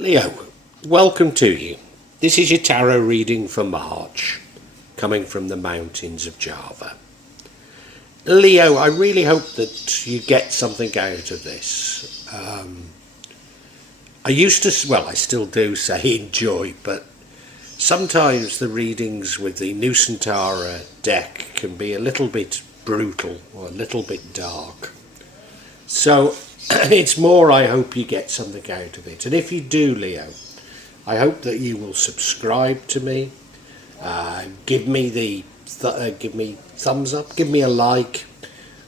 Leo, welcome to you. This is your tarot reading for March, coming from the mountains of Java. Leo, I really hope that you get something out of this. I still do say enjoy, but sometimes the readings with the Nusantara deck can be a little bit brutal or a little bit dark. So it's more I hope you get something out of it. And if you do, Leo, I hope that you will subscribe to me, give me thumbs up, give me a like,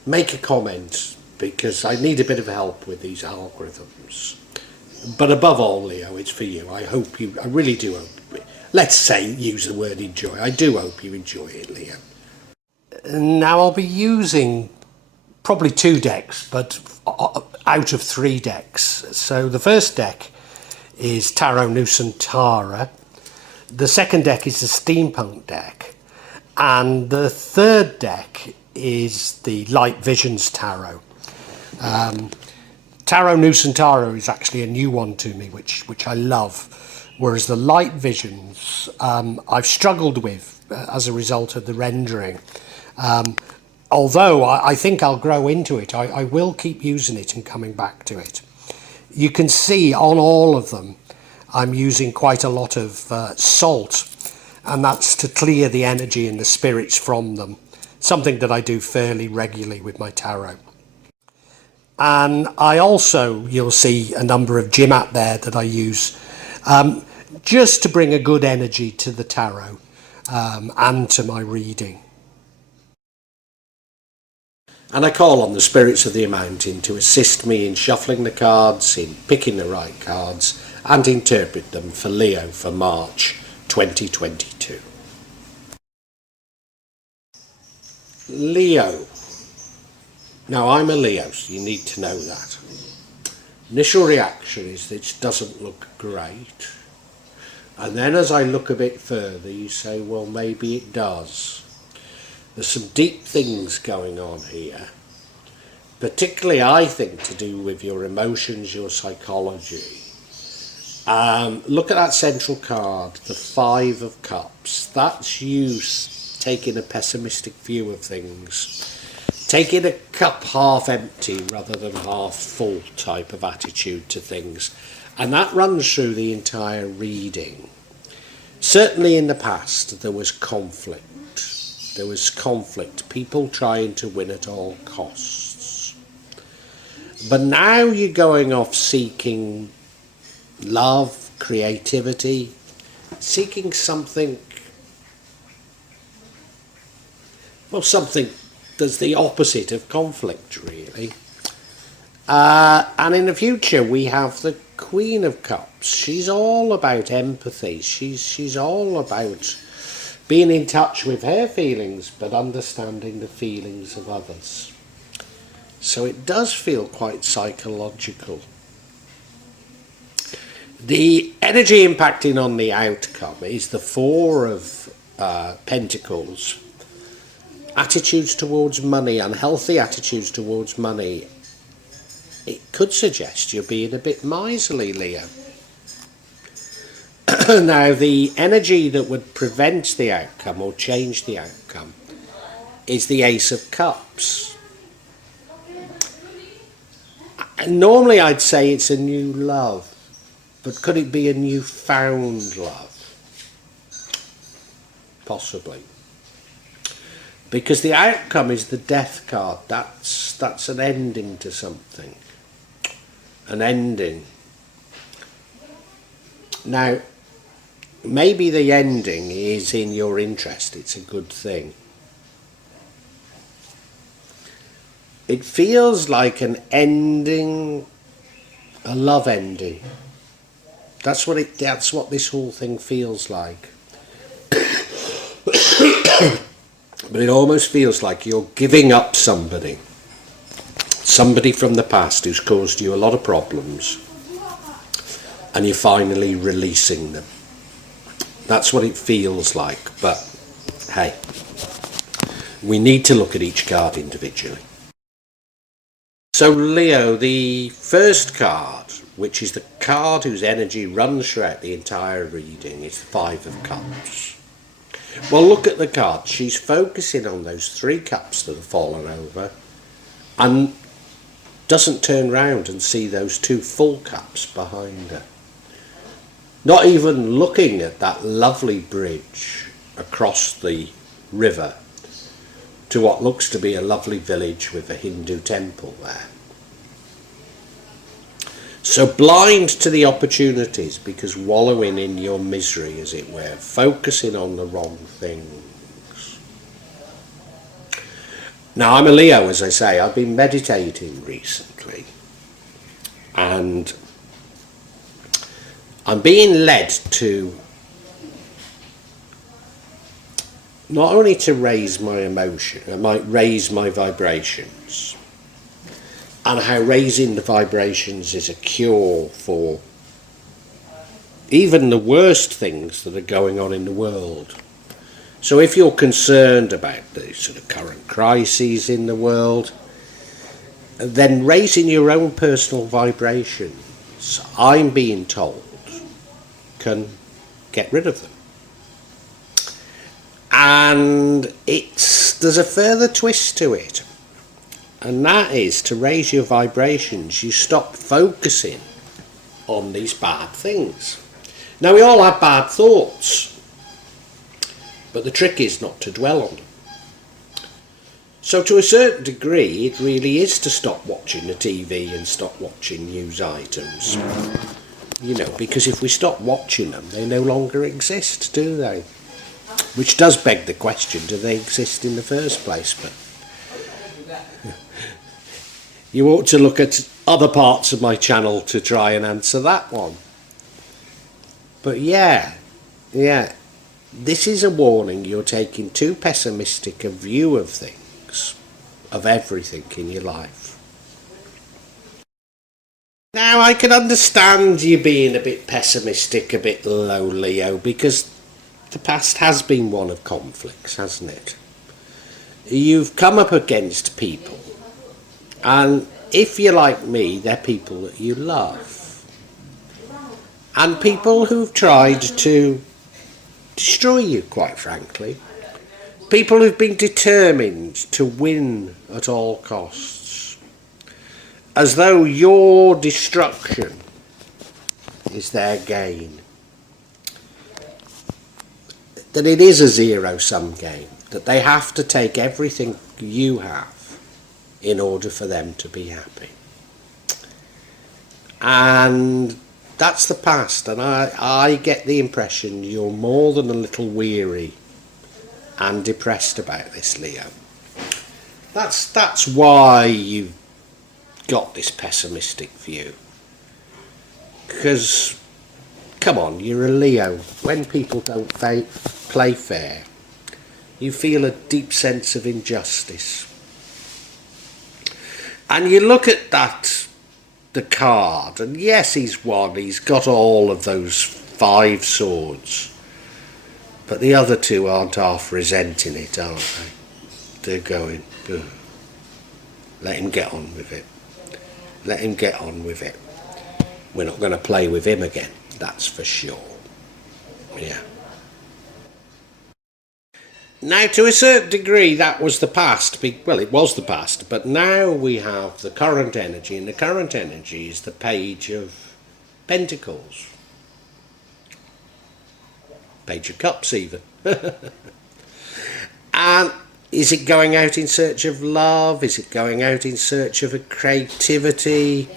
make a comment, because I need a bit of help with these algorithms. But above all, Leo, it's for you. I really do hope, use the word enjoy. I do hope you enjoy it, Leo. Now I'll be using probably 2 decks, but out of 3 decks. So the first deck is Tarot Nusantara, the second deck is the Steampunk deck, and the third deck is the Light Visions Tarot. Tarot Nusantara is actually a new one to me, which I love, whereas the Light Visions I've struggled with as a result of the rendering. Although I think I'll grow into it, I will keep using it and coming back to it. You can see on all of them I'm using quite a lot of salt, and that's to clear the energy and the spirits from them, something that I do fairly regularly with my tarot. And I also, you'll see a number of Jimat there that I use just to bring a good energy to the tarot and to my reading. And I call on the spirits of the mountain to assist me in shuffling the cards, in picking the right cards, and interpret them for Leo for March 2022. Leo. Now I'm a Leo, so you need to know that. Initial reaction is that it doesn't look great. And then as I look a bit further, you say, well, maybe it does. There's some deep things going on here, particularly I think to do with your emotions, your psychology. Look at that central card, the 5 of Cups. That's you taking a pessimistic view of things, taking a cup half empty rather than half full type of attitude to things. And that runs through the entire reading. Certainly in the past there was conflict. There was conflict, people trying to win at all costs. But now you're going off seeking love, creativity, seeking something that's the opposite of conflict, really. And in the future we have the Queen of Cups. She's all about empathy. She's all about being in touch with her feelings, but understanding the feelings of others. So it does feel quite psychological. The energy impacting on the outcome is the 4 of Pentacles. Attitudes towards money, unhealthy attitudes towards money. It could suggest you're being a bit miserly, Leo. Now, the energy that would prevent the outcome or change the outcome is the Ace of Cups. Normally I'd say it's a new love, but could it be a newfound love? Possibly. Because the outcome is the Death card. That's an ending to something. An ending. Now, maybe the ending is in your interest. It's a good thing. It feels like an ending, a love ending. That's what this whole thing feels like. But it almost feels like you're giving up somebody from the past who's caused you a lot of problems, and you're finally releasing them. That's what it feels like, but hey, we need to look at each card individually. So Leo, the first card which is the card whose energy runs throughout the entire reading, is the Five of Cups. Well, look at the card. She's focusing on those 3 cups that have fallen over and doesn't turn round and see those 2 full cups behind her. Not even looking at that lovely bridge across the river to what looks to be a lovely village with a Hindu temple there. So blind to the opportunities because wallowing in your misery, as it were, focusing on the wrong things. Now, I'm a Leo, as I say. I've been meditating recently, and I'm being led to not only to raise my emotion, I might raise my vibrations, and how raising the vibrations is a cure for even the worst things that are going on in the world. So if you're concerned about the sort of current crises in the world, then raising your own personal vibrations, I'm being told, can get rid of them. And there's a further twist to it, and that is to raise your vibrations. You stop focusing on these bad things. Now, we all have bad thoughts, but the trick is not to dwell on them. So to a certain degree, it really is to stop watching the TV and stop watching news items. You know, because if we stop watching them, they no longer exist, do they? Which does beg the question, do they exist in the first place? But you ought to look at other parts of my channel to try and answer that one. But yeah, this is a warning. You're taking too pessimistic a view of things, of everything in your life. Now, I can understand you being a bit pessimistic, a bit low, Leo, because the past has been one of conflicts, hasn't it? You've come up against people, and if you're like me, they're people that you love, and people who've tried to destroy you, quite frankly. People who've been determined to win at all costs, as though your destruction is their gain. That it is a zero-sum game, that they have to take everything you have in order for them to be happy. And that's the past, and I get the impression you're more than a little weary and depressed about this, Leo. That's why you've got this pessimistic view. Because, come on, you're a Leo. When people don't play fair, you feel a deep sense of injustice. And you look at the card, and yes, he's won. He's got all of those 5 swords. But the other 2 aren't half resenting it, aren't they? They're going, ugh. Let him get on with it. Let him get on with it. We're not going to play with him again, that's for sure. Yeah. Now, to a certain degree, that was the past. Well, it was the past, but now we have the current energy, and the current energy is the Page of Pentacles. Page of Cups, even. And is it going out in search of love? Is it going out in search of a creativity?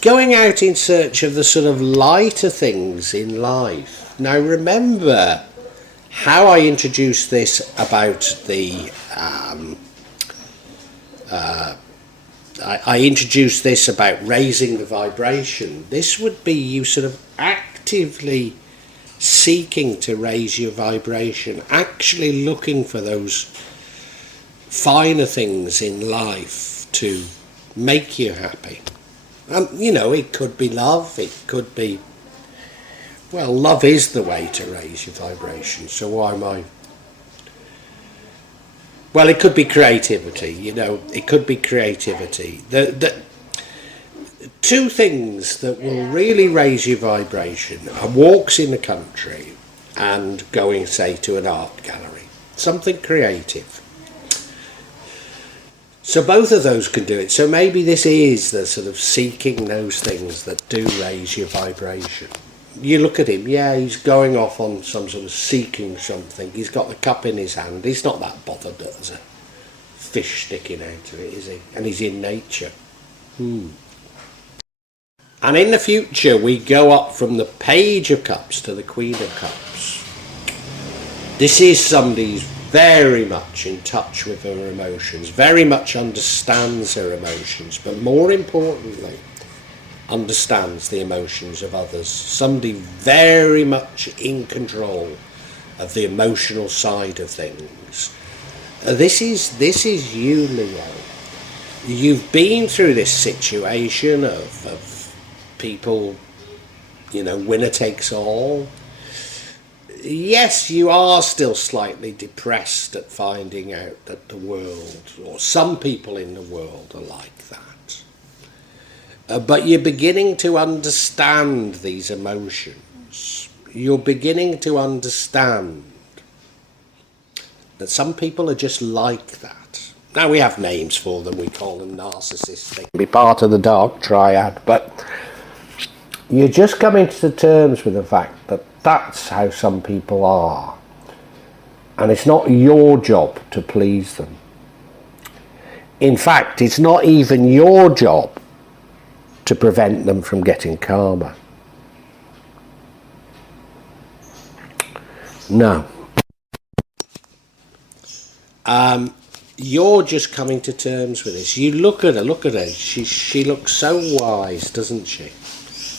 Going out in search of the sort of lighter things in life. Now, remember how I introduced this about the I introduced this about raising the vibration. This would be you sort of actively seeking to raise your vibration, actually looking for those finer things in life to make you happy. You know, it could be love, it could be, well, love is the way to raise your vibration, so why am I? Well, it could be creativity, you know, it could be creativity. Two things that will really raise your vibration are walks in the country and going, say, to an art gallery. Something creative. So both of those can do it. So maybe this is the sort of seeking those things that do raise your vibration. You look at him, yeah, he's going off on some sort of seeking something. He's got the cup in his hand. He's not that bothered that there's a fish sticking out of it, is he? And he's in nature. And in the future, we go up from the Page of Cups to the Queen of Cups. This is somebody who's very much in touch with her emotions, very much understands her emotions, but more importantly, understands the emotions of others. Somebody very much in control of the emotional side of things. This is you, Leo. You've been through this situation of people, winner takes all. Yes, you are still slightly depressed at finding out that the world, or some people in the world, are like that. But you're beginning to understand these emotions. You're beginning to understand that some people are just like that. Now, we have names for them. We call them narcissists. They can be part of the dark triad, but you're just coming to terms with the fact that that's how some people are. And it's not your job to please them. In fact, it's not even your job to prevent them from getting karma. No. You're just coming to terms with this. You look at her. She looks so wise, doesn't she?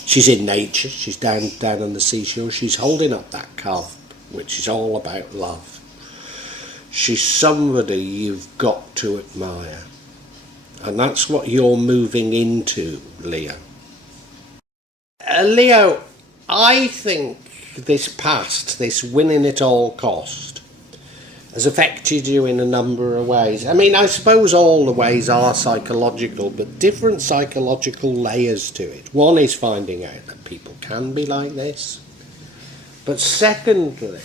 She's in nature. She's down on the seashore. She's holding up that cup, which is all about love. She's somebody you've got to admire. And that's what you're moving into, Leo. Leo, I think this past, this winning at all cost, has affected you in a number of ways. I mean, I suppose all the ways are psychological, but different psychological layers to it. One is finding out that people can be like this. But secondly,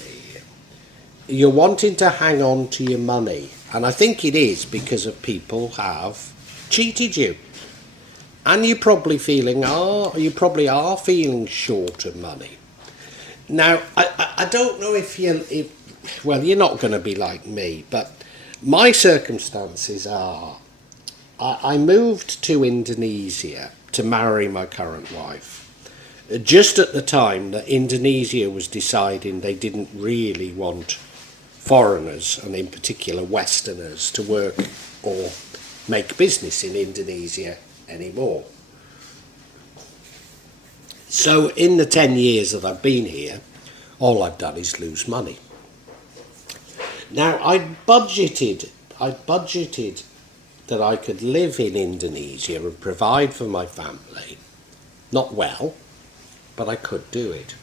you're wanting to hang on to your money. And I think it is because of people have cheated you. And you're probably probably are feeling short of money. Now, I don't know if you're not going to be like me, but my circumstances are, I moved to Indonesia to marry my current wife, just at the time that Indonesia was deciding they didn't really want foreigners, and in particular Westerners, to work or make business in Indonesia anymore. So in the 10 years that I've been here, all I've done is lose money. Now, I budgeted that I could live in Indonesia and provide for my family. Not well, but I could do it.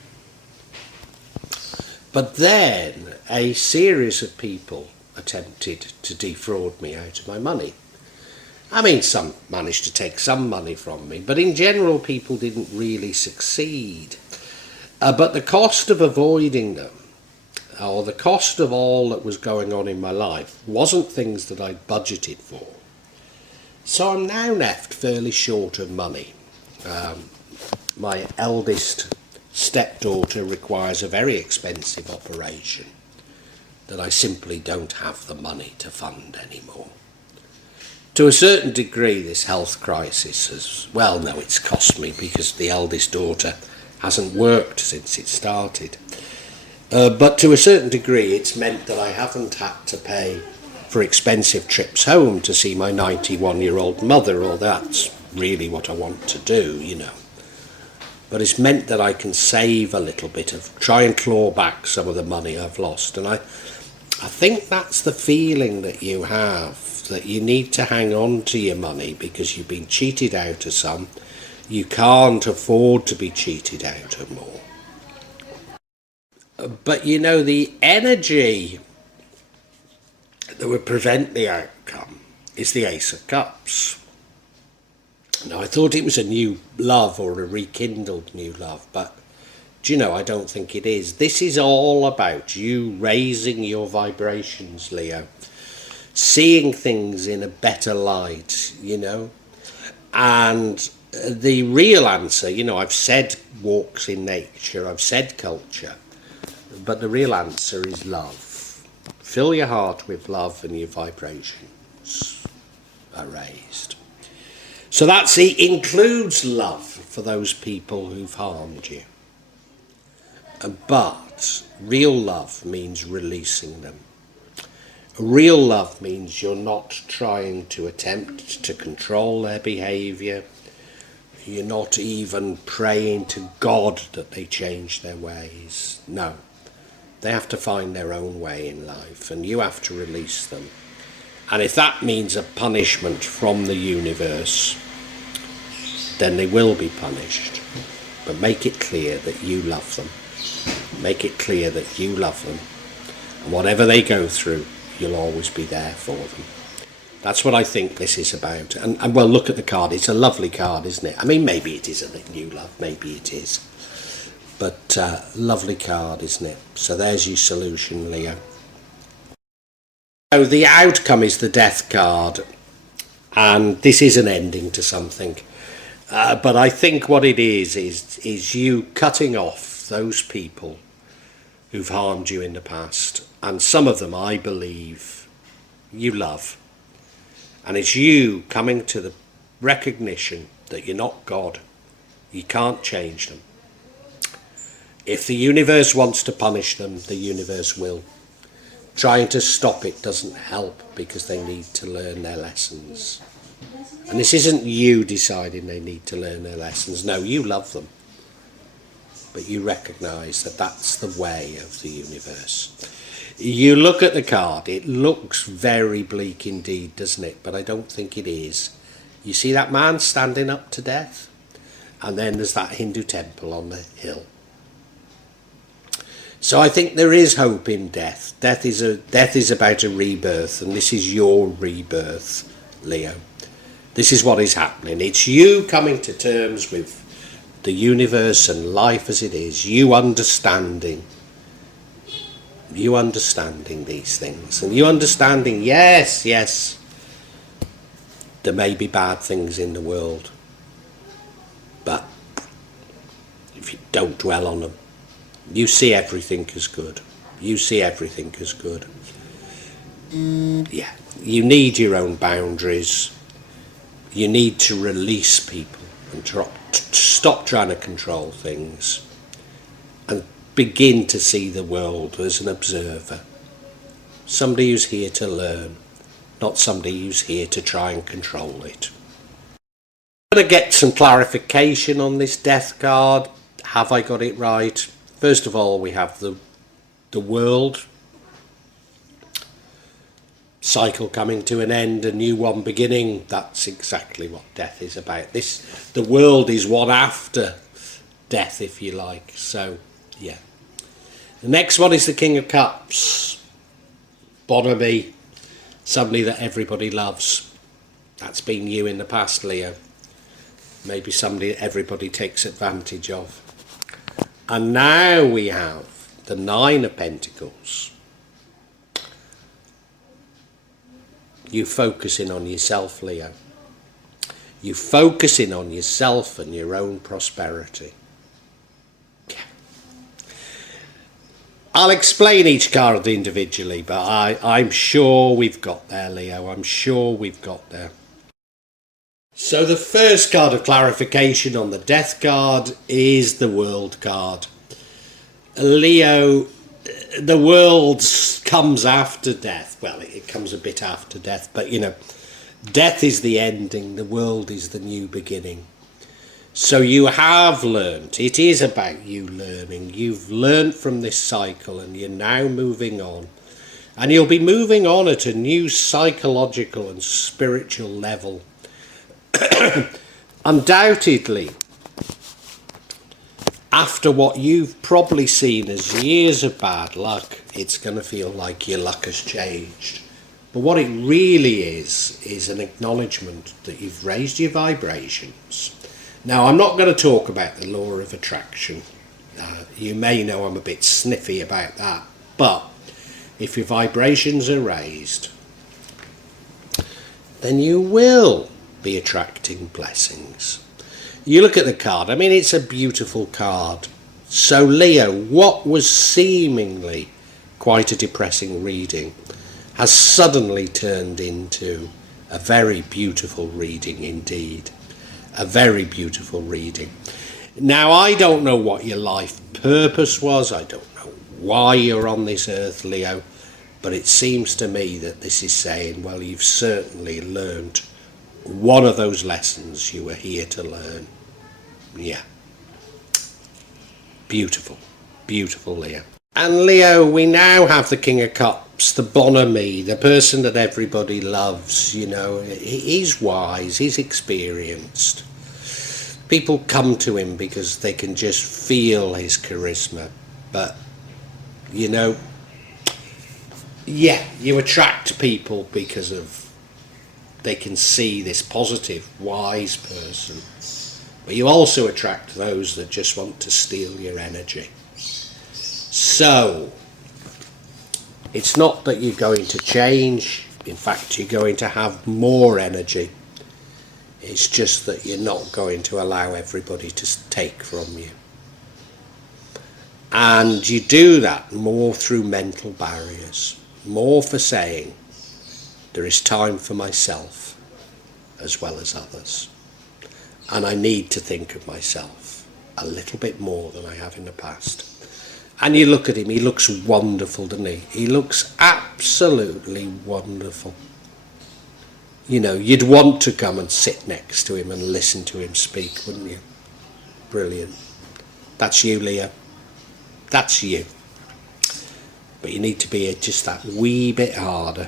But then a series of people attempted to defraud me out of my money. I mean, some managed to take some money from me, but in general people didn't really succeed. But the cost of avoiding them, or the cost of all that was going on in my life, wasn't things that I'd budgeted for. So I'm now left fairly short of money. My eldest stepdaughter requires a very expensive operation that I simply don't have the money to fund anymore. To a certain degree, this health crisis has, well, no, it's cost me because the eldest daughter hasn't worked since it started. But to a certain degree, it's meant that I haven't had to pay for expensive trips home to see my 91-year-old mother, or that's really what I want to do, But it's meant that I can save a little bit, try and claw back some of the money I've lost. And I think that's the feeling that you have, that you need to hang on to your money because you've been cheated out of some. You can't afford to be cheated out of more. But the energy that would prevent the outcome is the Ace of Cups. Now, I thought it was a new love or a rekindled new love, but do you know, I don't think it is. This is all about you raising your vibrations, Leo, seeing things in a better light, you know. And the real answer, you know, I've said walks in nature, I've said culture, but the real answer is love. Fill your heart with love and your vibrations are raised. So that includes love for those people who've harmed you. But real love means releasing them. Real love means you're not trying to attempt to control their behaviour. You're not even praying to God that they change their ways. No. They have to find their own way in life, and you have to release them. And if that means a punishment from the universe, then they will be punished. But make it clear that you love them. Make it clear that you love them. And whatever they go through, you'll always be there for them. That's what I think this is about. And well, look at the card. It's a lovely card, isn't it? I mean, maybe it is a new love. Maybe it is. But lovely card, isn't it? So there's your solution, Leo. So the outcome is the death card. And this is an ending to something. But I think what it is you cutting off those people who've harmed you in the past. And some of them, I believe, you love. And it's you coming to the recognition that you're not God. You can't change them. If the universe wants to punish them, the universe will. Trying to stop it doesn't help because they need to learn their lessons. And this isn't you deciding they need to learn their lessons. No, you love them. But you recognise that that's the way of the universe. You look at the card, it looks very bleak indeed, doesn't it? But I don't think it is. You see that man standing up to death? And then there's that Hindu temple on the hill. So I think there is hope in death. Death is about a rebirth, and this is your rebirth, Leo. This is what is happening. It's you coming to terms with the universe and life as it is. You understanding these things. And you understanding, yes, there may be bad things in the world. But if you don't dwell on them, you see everything as good. You see everything as good. Yeah, you need your own boundaries. You need to release people and stop trying to control things and begin to see the world as an observer. Somebody who's here to learn, not somebody who's here to try and control it. I'm going to get some clarification on this death card. Have I got it right? First of all, we have the world cycle coming to an end, a new one beginning. That's exactly what death is about. The world is one after death, if you like. So, yeah. The next one is the King of Cups. Bonamy, somebody that everybody loves. That's been you in the past, Leo. Maybe somebody that everybody takes advantage of. And now we have the Nine of Pentacles. You focusing on yourself, Leo. You focusing on yourself and your own prosperity. Yeah. I'll explain each card individually, but I'm sure we've got there, Leo. I'm sure we've got there. So the first card of clarification on the death card is the world card. Leo, the world comes after death. Well, it comes a bit after death, but you know, death is the ending, the world is the new beginning. So you have learnt, it is about you learning. You've learnt from this cycle and you're now moving on. And you'll be moving on at a new psychological and spiritual level. Undoubtedly, after what you've probably seen as years of bad luck, it's going to feel like your luck has changed. But what it really is an acknowledgement that you've raised your vibrations. Now, I'm not going to talk about the law of attraction. You may know I'm a bit sniffy about that. But if your vibrations are raised, then you will be attracting blessings. You look at the card. I mean, it's a beautiful card. So, Leo, what was seemingly quite a depressing reading has suddenly turned into a very beautiful reading indeed. A very beautiful reading. Now, I don't know what your life purpose was. I don't know why you're on this earth, Leo. But it seems to me that this is saying, well, you've certainly learned one of those lessons you were here to learn. Yeah. Beautiful. Beautiful, Leo. And Leo, we now have the King of Cups, the bonhomie, the person that everybody loves, you know. He's wise, he's experienced. People come to him because they can just feel his charisma. But, you know, yeah, you attract people because of they can see this positive, wise person. But you also attract those that just want to steal your energy. So, it's not that you're going to change. In fact, you're going to have more energy. It's just that you're not going to allow everybody to take from you. And you do that more through mental barriers. More for saying, there is time for myself as well as others. And I need to think of myself a little bit more than I have in the past. And you look at him, he looks wonderful, doesn't he? He looks absolutely wonderful. You know, you'd want to come and sit next to him and listen to him speak, wouldn't you? Brilliant. That's you, Leo. That's you. But you need to be just that wee bit harder.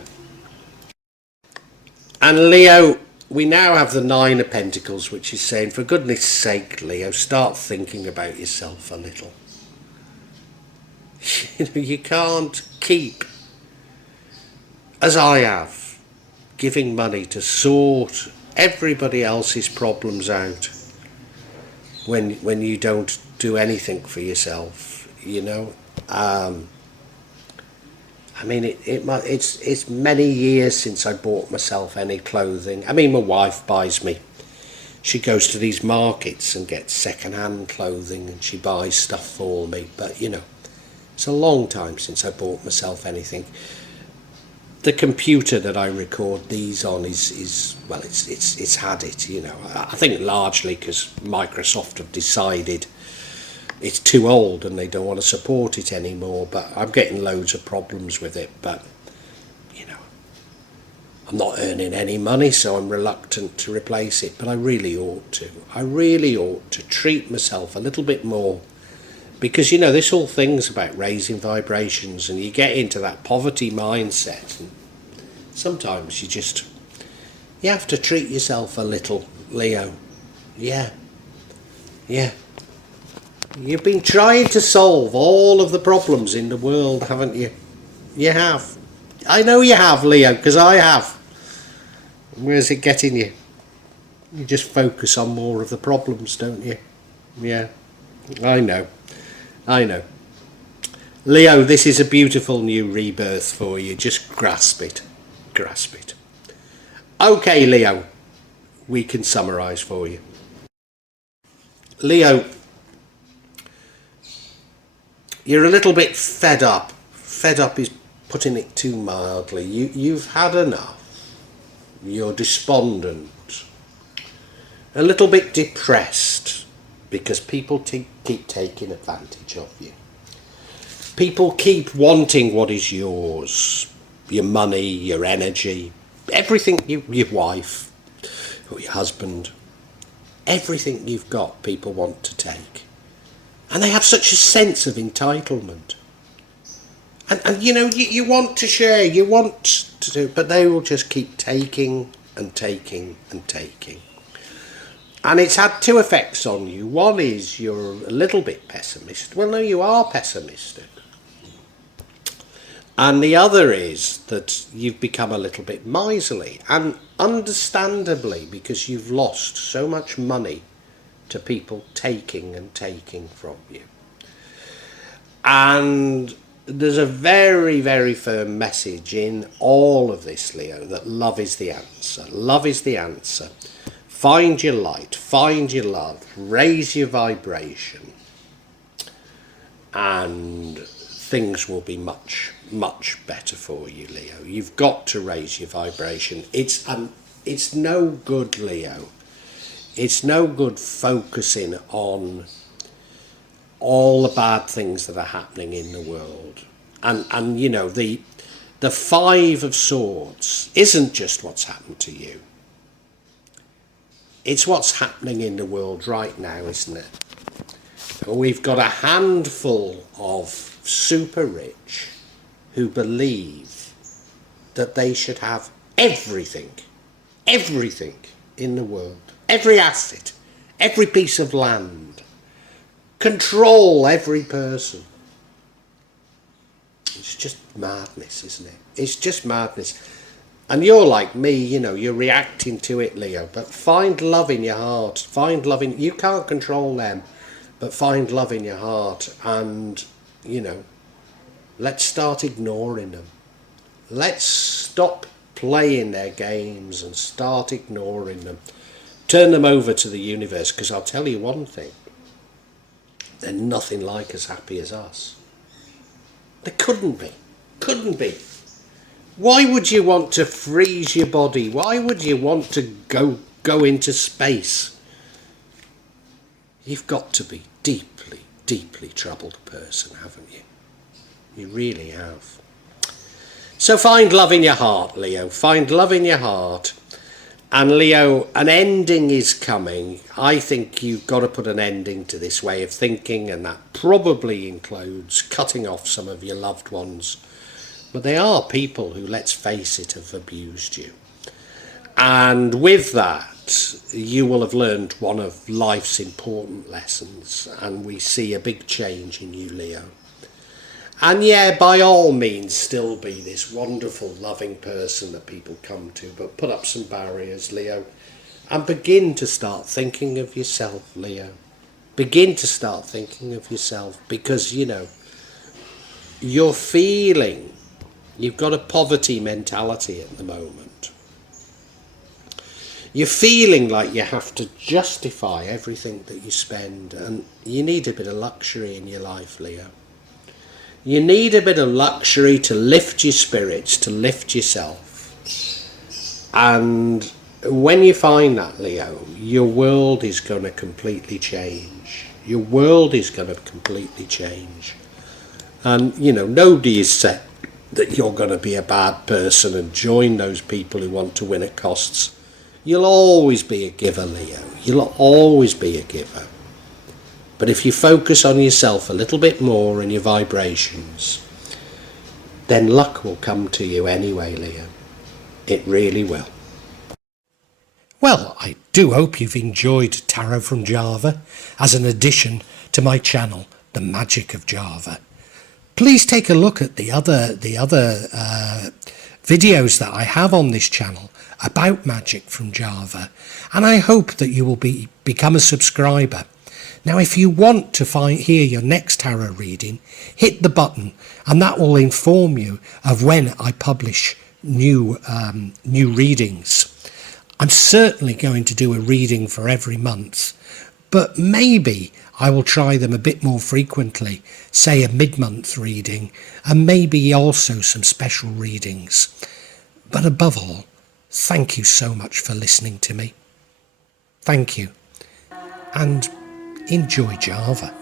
And Leo, we now have the Nine of Pentacles, which is saying, for goodness sake, Leo, start thinking about yourself a little. You know, you can't keep, as I have, giving money to sort everybody else's problems out when you don't do anything for yourself, you know. I mean, it's many years since I bought myself any clothing. I mean, my wife buys me. She goes to these markets and gets second-hand clothing and she buys stuff for me. But, you know, it's a long time since I bought myself anything. The computer that I record these on is well, it's had it, you know. I think largely because Microsoft have decided it's too old and they don't want to support it anymore, but I'm getting loads of problems with it. But, you know, I'm not earning any money, so I'm reluctant to replace it, but I really ought to. I really ought to treat myself a little bit more, because, you know, this whole thing's about raising vibrations, and you get into that poverty mindset, and sometimes you have to treat yourself a little, Leo. Yeah. You've been trying to solve all of the problems in the world, haven't you? You have. I know you have, Leo, because I have. Where's it getting you? You just focus on more of the problems, don't you? Yeah, I know. Leo, this is a beautiful new rebirth for you. Just grasp it. Okay, Leo, we can summarise for you. Leo, you're a little bit fed up. Fed up is putting it too mildly. You've had enough. You're despondent. A little bit depressed because people keep taking advantage of you. People keep wanting what is yours. Your money, your energy, everything, your wife or your husband. Everything you've got, people want to take. And they have such a sense of entitlement. And you know, you want to share, you want to do, but they will just keep taking and taking and taking. And it's had two effects on you. One is you're a little bit pessimistic. Well, no, you are pessimistic. And the other is that you've become a little bit miserly, and understandably, because you've lost so much money to people taking and taking from you. And there's a very, very firm message in all of this, Leo, that love is the answer. Love is the answer. Find your light, find your love, raise your vibration, and things will be much, much better for you, Leo. You've got to raise your vibration. It's no good, Leo. It's no good focusing on all the bad things that are happening in the world. And you know, the Five of Swords isn't just what's happened to you. It's what's happening in the world right now, isn't it? We've got a handful of super rich who believe that they should have everything in the world, every asset, every piece of land, control every person. It's just madness, isn't it? It's just madness. And you're like me, you know, you're reacting to it, Leo, but find love in your heart. Find love in, you can't control them, but find love in your heart, and, you know, let's start ignoring them. Let's stop playing their games and start ignoring them. Turn them over to the universe, because I'll tell you one thing. They're nothing like as happy as us. They couldn't be. Couldn't be. Why would you want to freeze your body? Why would you want to go into space? You've got to be deeply, deeply troubled person, haven't you? You really have. So find love in your heart, Leo. Find love in your heart. And Leo, an ending is coming. I think you've got to put an ending to this way of thinking, and that probably includes cutting off some of your loved ones. But they are people who, let's face it, have abused you. And with that, you will have learned one of life's important lessons, and we see a big change in you, Leo. And yeah, by all means, still be this wonderful, loving person that people come to, but put up some barriers, Leo, and begin to start thinking of yourself, Leo. Begin to start thinking of yourself, because, you know, you're feeling, you've got a poverty mentality at the moment. You're feeling like you have to justify everything that you spend, and you need a bit of luxury in your life, Leo. You need a bit of luxury to lift your spirits, to lift yourself. And when you find that, Leo, your world is going to completely change. Your world is going to completely change. And, you know, nobody is said that you're going to be a bad person and join those people who want to win at costs. You'll always be a giver, Leo. You'll always be a giver. But if you focus on yourself a little bit more and your vibrations, then luck will come to you anyway, Leo. It really will. Well, I do hope you've enjoyed Tarot from Java as an addition to my channel, The Magic of Java. Please take a look at the other videos that I have on this channel about magic from Java, and I hope that you will become a subscriber. Now, if you want to hear your next tarot reading, hit the button, and that will inform you of when I publish new readings. I'm certainly going to do a reading for every month, but maybe I will try them a bit more frequently, say a mid-month reading, and maybe also some special readings. But above all, thank you so much for listening to me. Thank you, and enjoy Java.